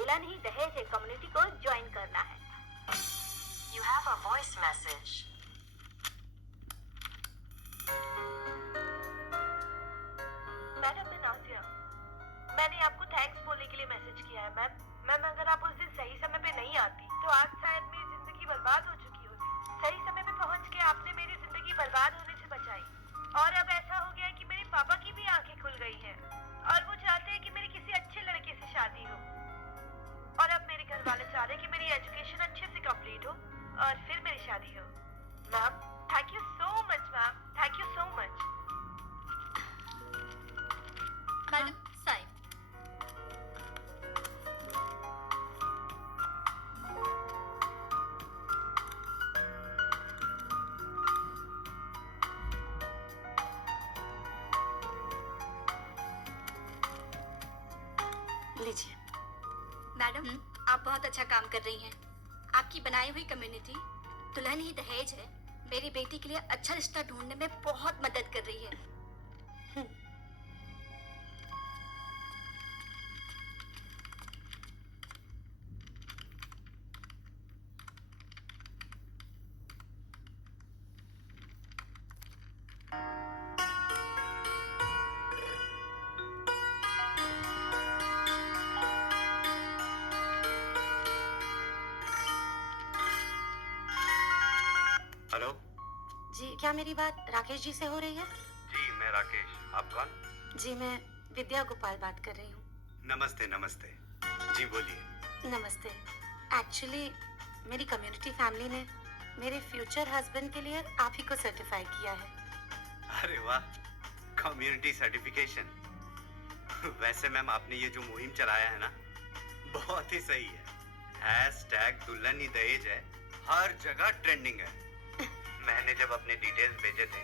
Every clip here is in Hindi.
दुल्हन ही दहेज है कम्युनिटी को ज्वाइन करना है। You have a voice message. Madam मैं नाज़िया, मैंने आपको थैंक्स बोलने के लिए मैसेज किया है मैम। मैम अगर आप उस दिन सही समय पे नहीं आती तो आज शायद मेरी जिंदगी बर्बाद हो चुकी होती। सही समय पे पहुंच के आपने मेरी जिंदगी बर्बाद होने से बचाई। और अब ऐसा हो गया है कि मेरे पापा की भी आंखें खुल गई हैं और वो चाहते हैं कि मेरी किसी अच्छे लड़के से शादी हो। और अब मेरे घर वाले चाह रहे हैं कि मेरी एजुकेशन अच्छे से कंप्लीट हो और फिर मेरी शादी हो। Ma'am thank you so much ma'am, thank you so much. Madam sign. लीजिए। मैडम आप बहुत अच्छा काम कर रही हैं। आपकी बनाई हुई कम्युनिटी दुल्हन ही दहेज है मेरी बेटी के लिए अच्छा रिश्ता ढूंढने में बहुत मदद कर रही है। हेलो जी क्या मेरी बात राकेश जी से हो रही है? जी, मैं राकेश। आप कौन? जी मैं विद्या गोपाल बात कर रही हूँ। नमस्ते नमस्ते। जी बोलिए। नमस्ते। एक्चुअली मेरी कम्युनिटी फैमिली ने मेरे फ्यूचर हस्बैंड के लिए आप ही को सर्टिफाई किया है। अरे वाह, कम्युनिटी सर्टिफिकेशन। वैसे मैम आपने ये जो मुहिम चलाया है ना, बहुत ही सही है। हैशटैग दुल्हन ही दहेज है हर जगह ट्रेंडिंग है। मैंने जब अपने डिटेल्स भेजे थे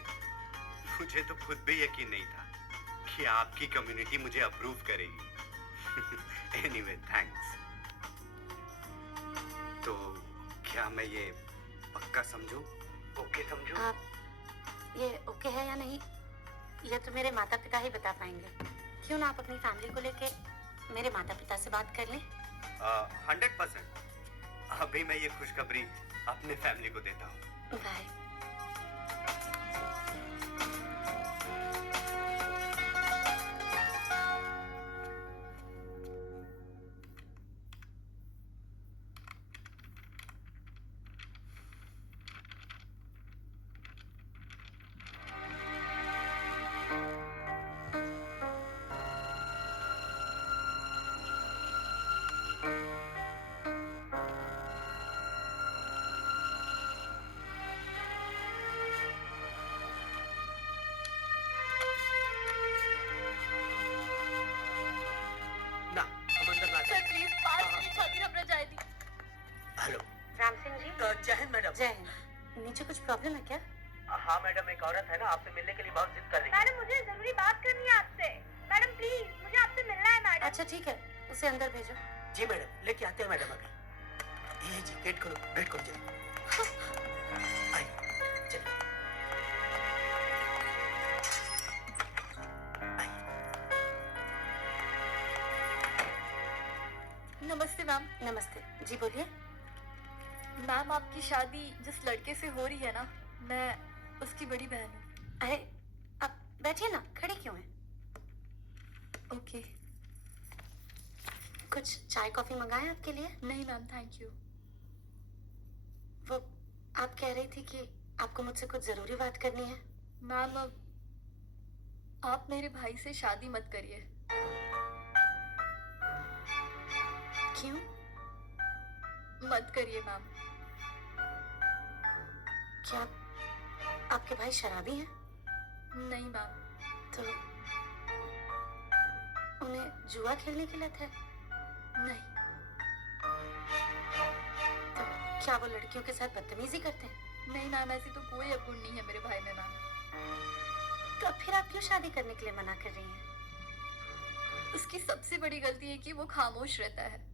मुझे तो खुद भी यकीन नहीं था कि आपकी कम्युनिटी मुझे अप्रूव करेगी। Anyway thanks. तो क्या मैं ये पक्का समझूं? ओके समझूं? आप ये ओके है या नहीं ये तो मेरे माता पिता ही बता पाएंगे। क्यों ना आप अपनी फैमिली को लेके मेरे माता पिता से बात कर लें? 100%। अभी मैं ये खुशखबरी अपने फैमिली को देता हूँ। बाय। ना हम अंदर ना सर प्लीज 5 मिनट खातिर हमरा जाए दी। हेलो। राम सिंह जी। जय हिंद मैडम। जय हिंद। नीचे कुछ प्रॉब्लम है क्या? हाँ मैडम, एक औरत है ना आपसे मिलने के लिए बहुत जिद कर रही है। मैडम मुझे जरूरी बात करनी है आपसे। मैडम प्लीज मुझे आपसे मिलना है मैडम। अच्छा ठीक है उसे अंदर भेजो। जी मैडम, लेके आते हैं मैडम अभी। ये जी गेट खोलो, गेट खोलो जल्दी। आइए चलिए। नमस्ते मैम। नमस्ते जी बोलिए। मैम आपकी शादी जिस लड़के से हो रही है ना, मैं उसकी बड़ी बहन हूँ। अरे आप बैठिए ना, खड़े क्यों हैं? ओके। कुछ चाय कॉफी मंगाएं आपके लिए? नहीं मैम थैंक यू। वो आप कह रही थी कि आपको मुझसे कुछ जरूरी बात करनी है। मैम अब आप मेरे भाई से शादी मत करिए। क्यों? मत करिए मैम। क्या आपके भाई शराबी हैं? नहीं मैम। तो उन्हें जुआ खेलने की लत है? नहीं। तो क्या वो लड़कियों के साथ बदतमीजी करते हैं? नहीं मैम ऐसी तो कोई अवगुण नहीं है मेरे भाई में मैम। तो अब फिर आप क्यों शादी करने के लिए मना कर रही हैं? उसकी सबसे बड़ी गलती है कि वो खामोश रहता है।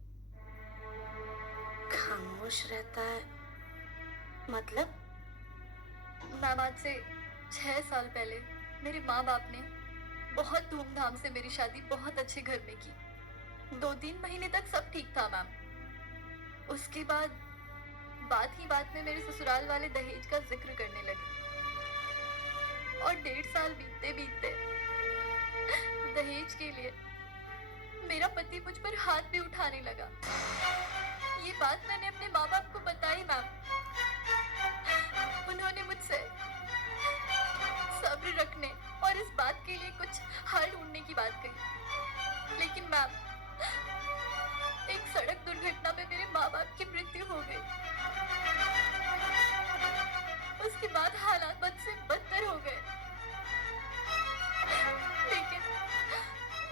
खामोश रहता है मतलब? मैम आज से 6 साल पहले मेरे माँ बाप ने बहुत धूमधाम से मेरी शादी बहुत अच्छे घर में की। 2-3 महीने तक सब ठीक था मैम। उसके बाद बात ही बात में मेरे ससुराल वाले दहेज का जिक्र करने लगे और 1.5 साल बीतते बीतते दहेज के लिए मेरा पति मुझ पर हाथ भी उठाने लगा। ये बात मैंने अपने माँ बाप को बताई मैम। उन्होंने मुझसे सब्र रखने और इस बात के लिए कुछ हल ढूंढने की बात कही, लेकिन मैम एक सड़क दुर्घटना में मेरे माँ बाप की मृत्यु हो गई। उसके बाद हालात बद से बदतर हो गए, लेकिन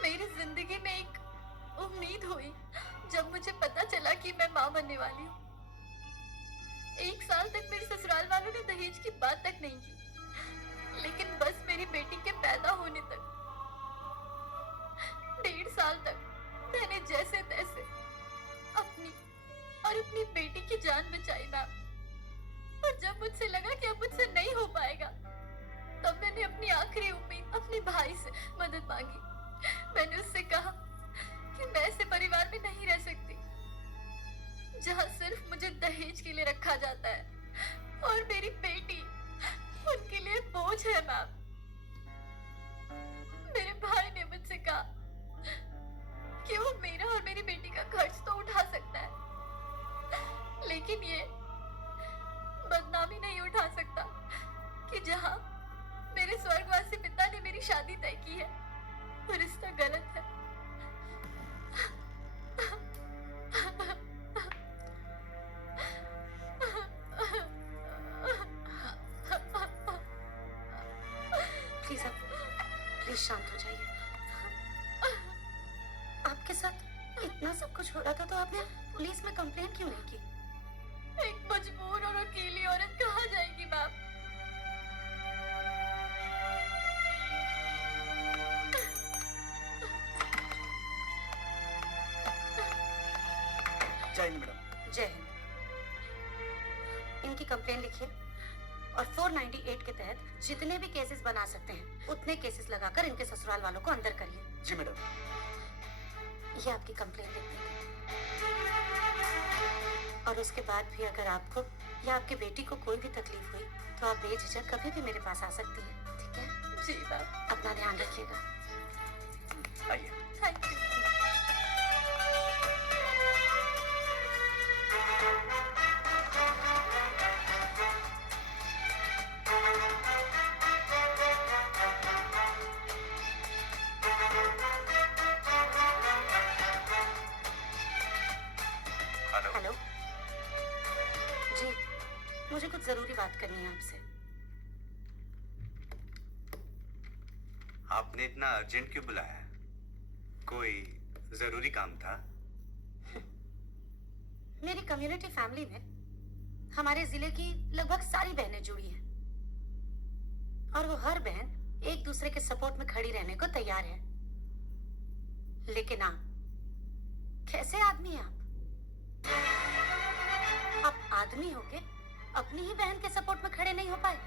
मेरी जिंदगी में एक उम्मीद हुई जब मुझे पता चला कि मैं माँ बनने वाली हूँ। 1 साल तक मेरे ससुराल वालों ने दहेज की बात तक नहीं की, लेकिन बस मेरी बेटी के पैदा होने तक 1.5 साल तक मैंने जैसे तैसे अपनी और अपनी बेटी की जान बचाई मैम। और जब मुझसे लगा कि अब मुझसे नहीं हो पाएगा, तब मैंने अपनी आखिरी उम्मीद अपने भाई से मदद मांगी। मैंने उससे कहा कि मैं ऐसे परिवार में नहीं रह सकती जहां सिर्फ मुझे दहेज के लिए रखा जाता है और मेरी बेटी उनके लिए बोझ है मैम। मेरे भाई ने मुझसे कहा कि वो मेरा और मेरी बेटी का खर्च तो उठा सकता है, लेकिन ये बदनामी नहीं उठा सकता कि जहां मेरे स्वर्गवासी पिता ने मेरी शादी तय की है वो रिश्ता गलत है। प्लीज शांत हो जाइए। आपके साथ इतना सब कुछ हो रहा था तो आपने पुलिस में कंप्लेन क्यों नहीं की? एक मजबूर और अकेली औरत कहाँ जाएगी मैम? जय हिंद मैडम। जय हिंद। इनकी कंप्लेन लिखिए और 498 के तहत जितने भी केसेस बना सकते हैं उतने केसेस लगाकर इनके ससुराल वालों को अंदर करिए। जी मैडम। ये आपकी कंप्लेन लिख दी गई। और उसके बाद भी अगर आपको या आपकी बेटी को कोई भी तकलीफ हुई तो आप बेझिझक कभी भी मेरे पास आ सकती हैं, ठीक है? जी मैम। अपना ध्यान रखिएगा। आइए। Thank you. हेलो जी, मुझे कुछ जरूरी बात करनी है आपसे। आपने इतना अर्जेंट क्यों बुलाया? कोई जरूरी काम था? मेरी कम्युनिटी फैमिली में हमारे जिले की लगभग सारी बहनें जुड़ी हैं और वो हर बहन एक दूसरे के सपोर्ट में खड़ी रहने को तैयार है, लेकिन आप कैसे आदमी हैं? आप आदमी होके अपनी ही बहन के सपोर्ट में खड़े नहीं हो पाए?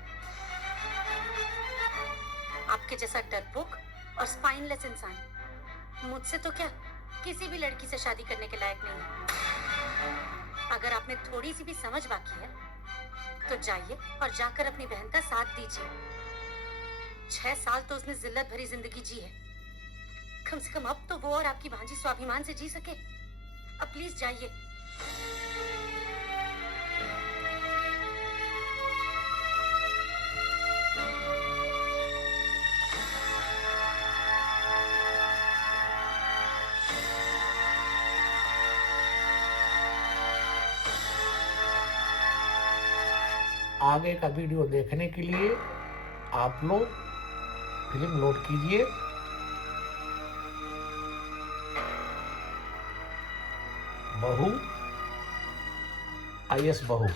आपके जैसा डरपोक और स्पाइनलेस इंसान मुझसे तो क्या किसी भी लड़की से शादी करने के लायक नहीं है। अगर आपने थोड़ी सी भी समझ बाकी है तो जाइए और जाकर अपनी बहन का साथ दीजिए। 6 साल तो उसने जिल्लत भरी जिंदगी जी है, कम से कम अब तो वो और आपकी भांजी स्वाभिमान से जी सके। अब प्लीज जाइए। आगे का वीडियो देखने के लिए आप लोग फिल्म लोड कीजिए। बहू IS बहू।